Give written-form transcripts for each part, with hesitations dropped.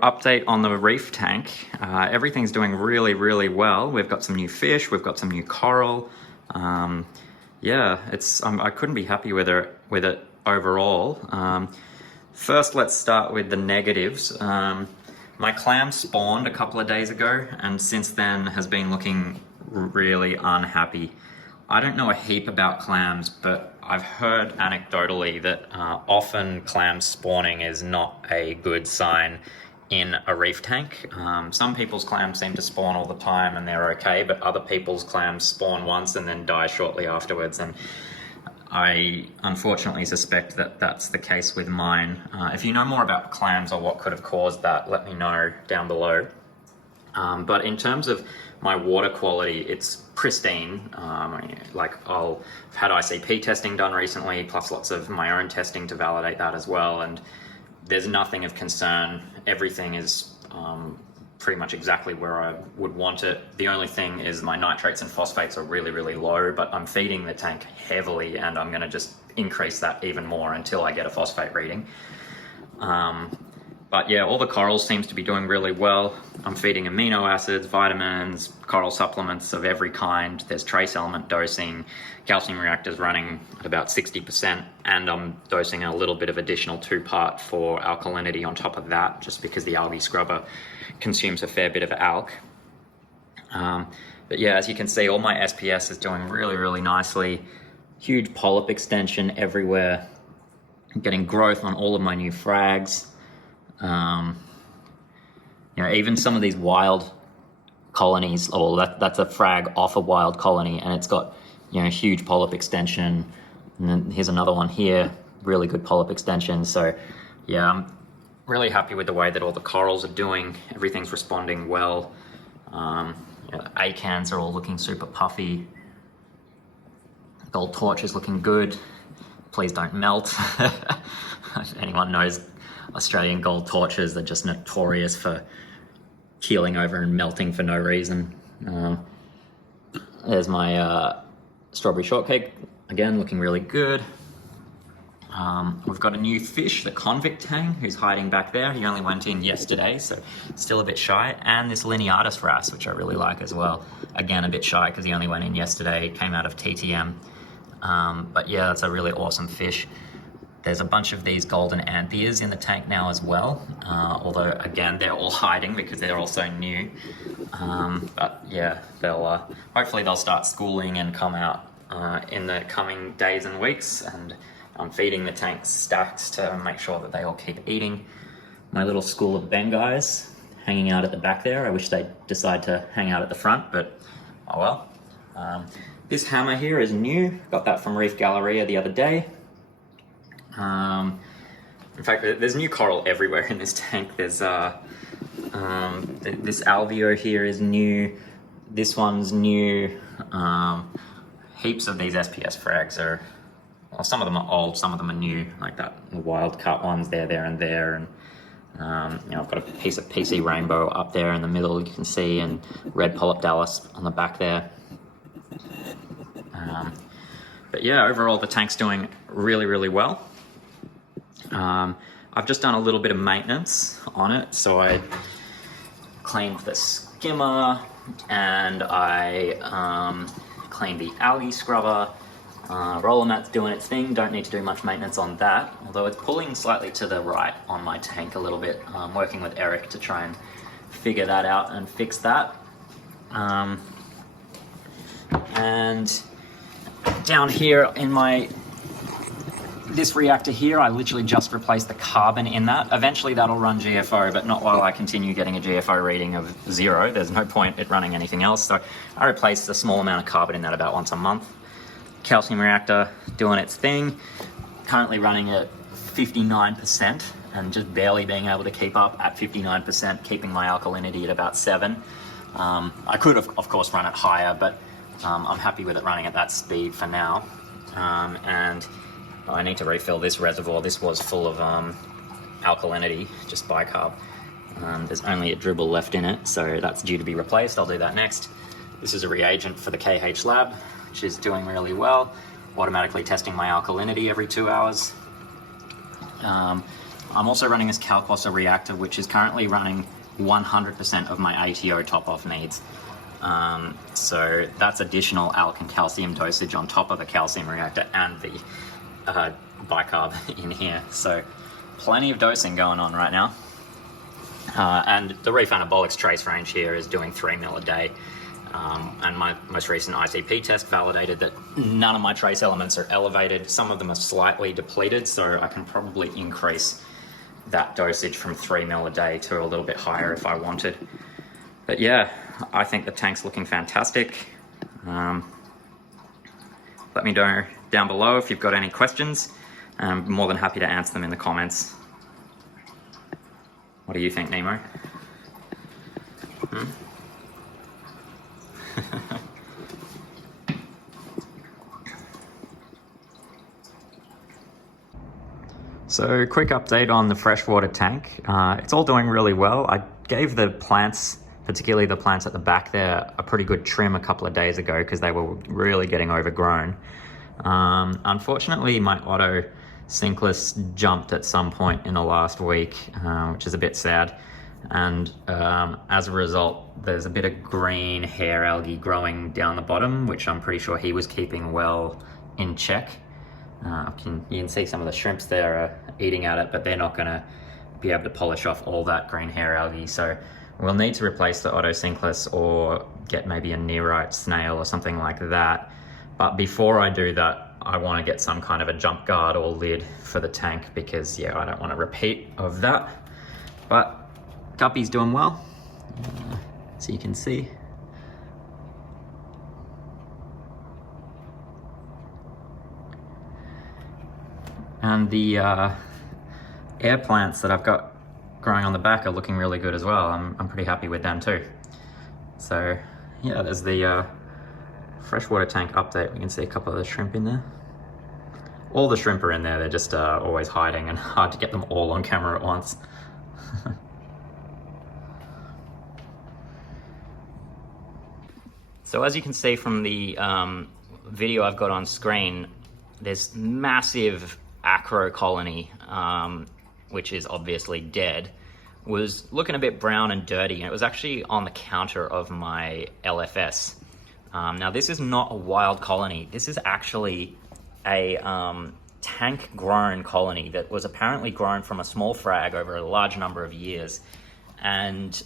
update on the reef tank. Everything's doing really, really well. We've got some new fish, we've got some new coral. Yeah, I couldn't be happy with it overall. First, let's start with the negatives. My clam spawned a couple of days ago, and since then has been looking really unhappy. I don't know a heap about clams, but I've heard anecdotally that often clam spawning is not a good sign in a reef tank. Some people's clams seem to spawn all the time and they're okay, but other people's clams spawn once and then die shortly afterwards. And I unfortunately suspect that that's the case with mine. If you know more about clams or what could have caused that, let me know down below. But in terms of my water quality, it's pristine. Like I've had ICP testing done recently, plus lots of my own testing to validate that as well. And there's nothing of concern. Everything is pretty much exactly where I would want it. The only thing is my nitrates and phosphates are really, really low, but I'm feeding the tank heavily and I'm gonna just increase that even more until I get a phosphate reading. But yeah, all the corals seems to be doing really well. I'm feeding amino acids, vitamins, coral supplements of every kind. There's trace element dosing, calcium reactors running at about 60%, and I'm dosing a little bit of additional 2-part for alkalinity on top of that, just because the algae scrubber consumes a fair bit of alk. But yeah, as you can see, all my SPS is doing really, really nicely. Huge polyp extension everywhere. I'm getting growth on all of my new frags. You know, even some of these wild colonies, or that's a frag off a wild colony, and it's got, you know, huge polyp extension. And then here's another one here, really good polyp extension. So yeah, I'm really happy with the way that all the corals are doing. Everything's responding well. You know, the acans are all looking super puffy. Gold torch is looking good. Please don't melt. Anyone knows Australian gold torches, they're just notorious for keeling over and melting for no reason. There's my strawberry shortcake, again looking really good. We've got a new fish, the convict tang, who's hiding back there. He only went in yesterday, so still a bit shy. And this lineatus wrasse, which I really like as well. Again, a bit shy because he only went in yesterday, came out of TTM. But yeah, that's a really awesome fish. There's a bunch of these golden antheas in the tank now as well, although again they're all hiding because they're all so new. But yeah, hopefully they'll start schooling and come out in the coming days and weeks, and I'm feeding the tanks stacks to make sure that they all keep eating. My little school of Bengais hanging out at the back there. I wish they'd decide to hang out at the front, but oh well. This hammer here is new, got that from Reef Galleria the other day. In fact, there's new coral everywhere in this tank. There's this alveo here is new. This one's new. Heaps of these SPS frags are, well, some of them are old, some of them are new, like that wild cut ones there, and there. And you know, I've got a piece of PC rainbow up there in the middle, you can see, and red polyp Dallas on the back there. But yeah, overall the tank's doing really, really well. I've just done a little bit of maintenance on it. So I cleaned the skimmer and I cleaned the algae scrubber. Roller mat's doing its thing, don't need to do much maintenance on that, although it's pulling slightly to the right on my tank a little bit. I'm working with Eric to try and figure that out and fix that. And down here in this reactor here, I literally just replaced the carbon in that. Eventually that'll run GFO, but not while I continue getting a GFO reading of 0. There's no point it running anything else. So I replaced a small amount of carbon in that about once a month. Calcium reactor doing its thing. Currently running at 59% and just barely being able to keep up at 59%, keeping my alkalinity at about 7. I could have, of course, run it higher, but I'm happy with it running at that speed for now. And I need to refill this reservoir. This was full of alkalinity, just bicarb. There's only a dribble left in it, so that's due to be replaced. I'll do that next. This is a reagent for the KH lab, which is doing really well. Automatically testing my alkalinity every 2 hours. I'm also running this Calclosa reactor, which is currently running 100% of my ATO top-off needs. So that's additional alk and calcium dosage on top of the calcium reactor and the bicarb in here. So plenty of dosing going on right now. And the Reef Anabolics trace range here is doing 3 ml a day. And my most recent ICP test validated that none of my trace elements are elevated. Some of them are slightly depleted, so I can probably increase that dosage from 3 ml a day to a little bit higher if I wanted. But yeah, I think the tank's looking fantastic. Let me know down below if you've got any questions. I'm more than happy to answer them in the comments. What do you think, Nemo? So, quick update on the freshwater tank. It's all doing really well. I gave the plants, particularly the plants at the back there, a pretty good trim a couple of days ago because they were really getting overgrown. Unfortunately, my auto sinkless jumped at some point in the last week, which is a bit sad. And as a result, there's a bit of green hair algae growing down the bottom, which I'm pretty sure he was keeping well in check. You can see some of the shrimps there are eating at it, but they're not going to be able to polish off all that green hair algae. So we'll need to replace the auto sinkless or get maybe a nearite snail or something like that. But before I do that, I want to get some kind of a jump guard or lid for the tank because, yeah, I don't want a repeat of that. But Guppy's doing well, so you can see. And the air plants that I've got growing on the back are looking really good as well. I'm pretty happy with them too. So yeah, there's the freshwater tank update. We can see a couple of the shrimp in there. All the shrimp are in there, they're just always hiding and hard to get them all on camera at once. So as you can see from the video I've got on screen, there's massive acro colony, which is obviously dead, was looking a bit brown and dirty, and it was actually on the counter of my LFS. Now this is not a wild colony, this is actually a tank grown colony that was apparently grown from a small frag over a large number of years. And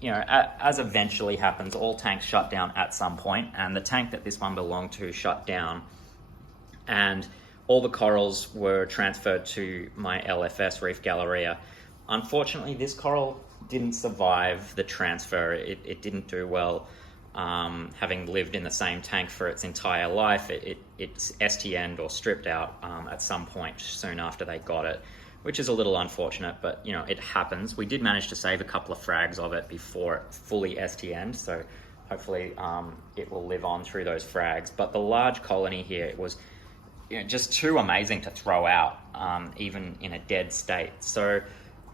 you know, as eventually happens, all tanks shut down at some point, and the tank that this one belonged to shut down, and all the corals were transferred to my LFS, Reef Galleria. Unfortunately, this coral didn't survive the transfer. It didn't do well. Having lived in the same tank for its entire life, it's STN'd or stripped out at some point soon after they got it, which is a little unfortunate, but you know, it happens. We did manage to save a couple of frags of it before it fully STN'd, so hopefully it will live on through those frags. But the large colony here, it was, you know, just too amazing to throw out, even in a dead state. So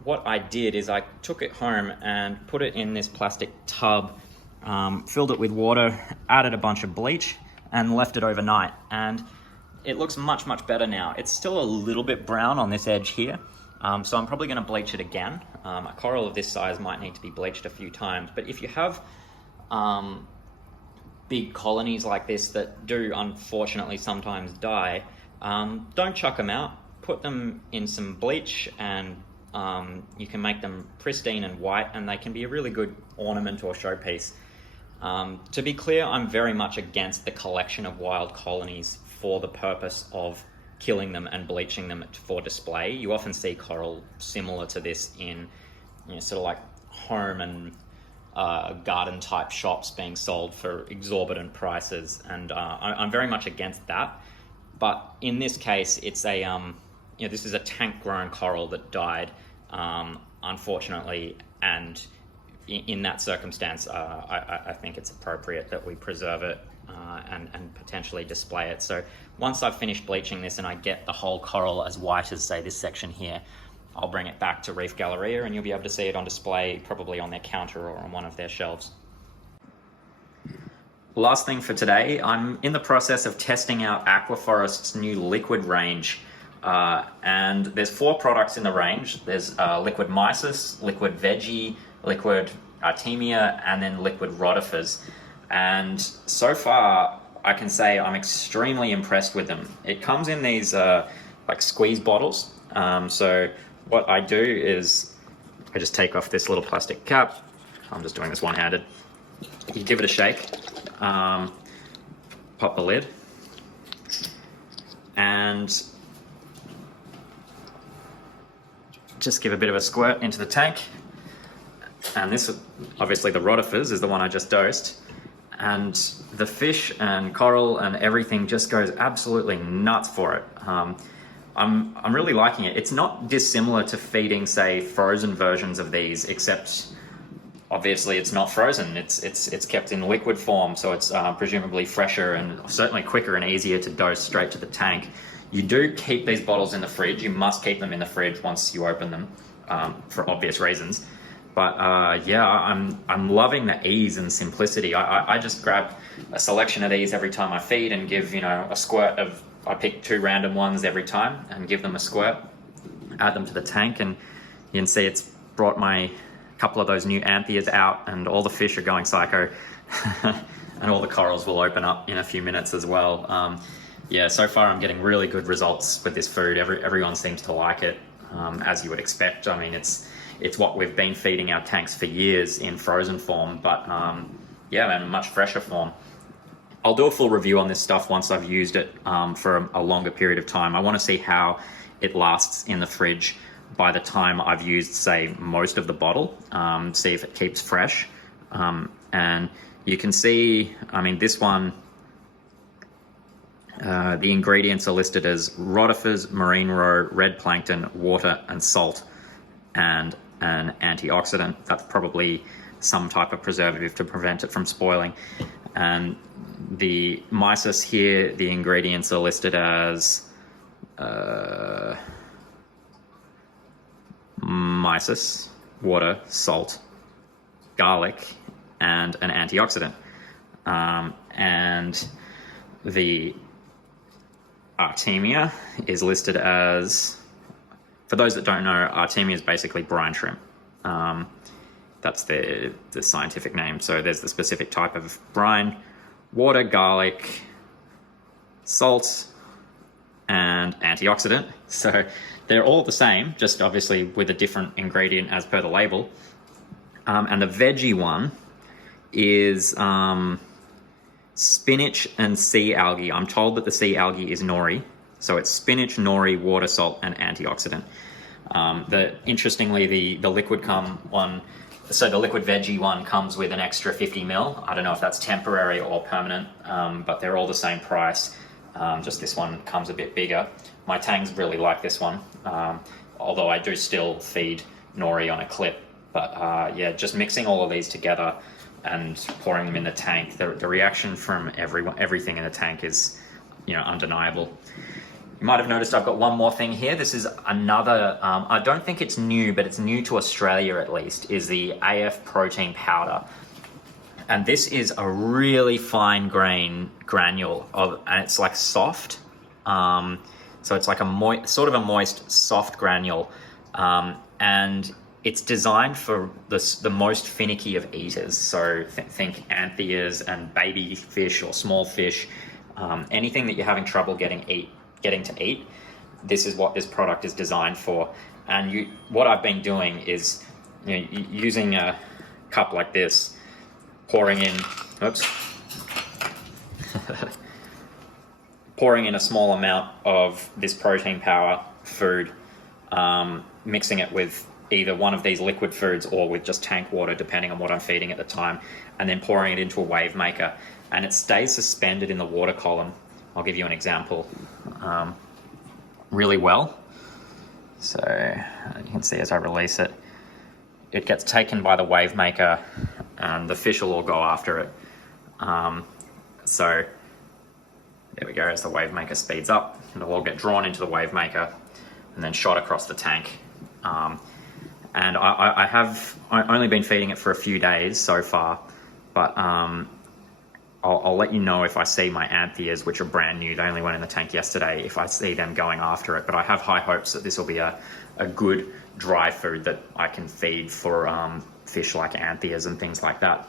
what I did is I took it home and put it in this plastic tub, filled it with water, added a bunch of bleach, and left it overnight. And it looks much, much better now. It's still a little bit brown on this edge here, so I'm probably going to bleach it again. A coral of this size might need to be bleached a few times, but if you have big colonies like this that do unfortunately sometimes die, don't chuck them out. Put them in some bleach and you can make them pristine and white, and they can be a really good ornament or showpiece. To be clear, I'm very much against the collection of wild colonies for the purpose of killing them and bleaching them for display. You often see coral similar to this in, you know, sort of like home and garden type shops being sold for exorbitant prices, and I'm very much against that. But in this case, it's a you know, this is a tank grown coral that died, unfortunately, and in that circumstance, I think it's appropriate that we preserve it and potentially display it. So once I've finished bleaching this and I get the whole coral as white as, say, this section here, I'll bring it back to Reef Galleria and you'll be able to see it on display, probably on their counter or on one of their shelves. Last thing for today, I'm in the process of testing out Aqua Forest's new liquid range And there's 4 products in the range. There's liquid mysis, liquid veggie, liquid artemia, and then liquid rotifers. And so far, I can say I'm extremely impressed with them. It comes in these like squeeze bottles. So what I do is I just take off this little plastic cap. I'm just doing this one-handed. You give it a shake, pop the lid, and just give a bit of a squirt into the tank. And this, obviously the rotifers is the one I just dosed. And the fish and coral and everything just goes absolutely nuts for it. I'm really liking it. It's not dissimilar to feeding, say, frozen versions of these, except obviously it's not frozen. It's kept in liquid form, so it's presumably fresher and certainly quicker and easier to dose straight to the tank. You do keep these bottles in the fridge. You must keep them in the fridge once you open them, for obvious reasons. But yeah, I'm loving the ease and simplicity. I just grab a selection of these every time I feed and give, a squirt of, I pick 2 random ones every time and give them a squirt, add them to the tank, and you can see it's brought my couple of those new anthias out, and all the fish are going psycho. And all the corals will open up in a few minutes as well. Yeah, so far I'm getting really good results with this food. Everyone seems to like it, as you would expect. I mean, it's what we've been feeding our tanks for years in frozen form, but yeah, in much fresher form. I'll do a full review on this stuff once I've used it for a longer period of time. I want to see how it lasts in the fridge by the time I've used, say, most of the bottle, see if it keeps fresh. And you can see, I mean, this one, the ingredients are listed as rotifers, marine roe, red plankton, water, and salt, and an antioxidant. That's probably some type of preservative to prevent it from spoiling. And the mysis here, the ingredients are listed as mysis, water, salt, garlic, and an antioxidant. And the artemia is listed as, for those that don't know, artemia is basically brine shrimp. That's the scientific name. So there's the specific type of brine, water, garlic, salt, and antioxidant. So they're all the same, just obviously with a different ingredient as per the label. And the veggie one is spinach and sea algae. I'm told that the sea algae is nori. So it's spinach, nori, water, salt, and antioxidant. Interestingly, the liquid one, so the liquid veggie one comes with an extra 50 ml. I don't know if that's temporary or permanent, but they're all the same price. Just this one comes a bit bigger. My tangs really like this one, although I do still feed nori on a clip. But yeah, just mixing all of these together and pouring them in the tank, the reaction from everything in the tank is, undeniable. You might have noticed I've got one more thing here. This is another, I don't think it's new, but it's new to Australia at least, is the AF protein powder. And this is a really fine grain granule, and it's like soft. So it's like a sort of a moist, soft granule. And it's designed for the most finicky of eaters. So think anthias and baby fish or small fish, anything that you're having trouble getting to eat. This is what this product is designed for. And what I've been doing is, using a cup like this, pouring in a small amount of this protein power food, mixing it with either one of these liquid foods or with just tank water, depending on what I'm feeding at the time, and then pouring it into a wave maker, and it stays suspended in the water column. I'll give you an example. Really well. So you can see as I release it, it gets taken by the wave maker and the fish will all go after it. So there we go. As the wave maker speeds up, it'll all get drawn into the wave maker and then shot across the tank. And I've only been feeding it for a few days so far, but I'll let you know if I see my antheas, which are brand new. They only went in the tank yesterday, if I see them going after it. But I have high hopes that this will be a good dry food that I can feed for fish like antheas and things like that.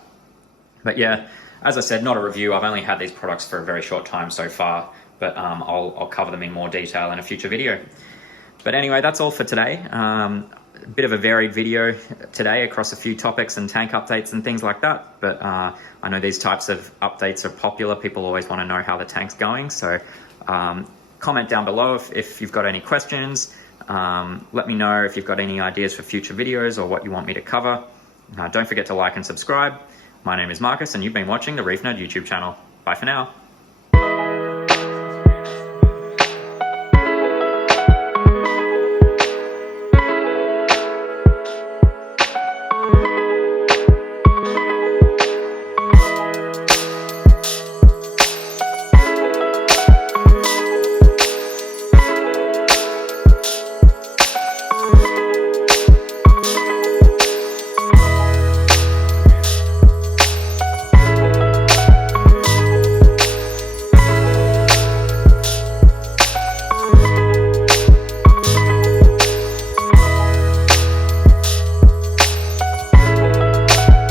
But yeah, as I said, not a review. I've only had these products for a very short time so far, but I'll cover them in more detail in a future video. But anyway, that's all for today. A bit of a varied video today across a few topics and tank updates and things like that. But I know these types of updates are popular. People always want to know how the tank's going. So comment down below if you've got any questions. Let me know if you've got any ideas for future videos or what you want me to cover. Don't forget to like and subscribe. My name is Marcus, and you've been watching the Reef Nerd YouTube channel. Bye for now.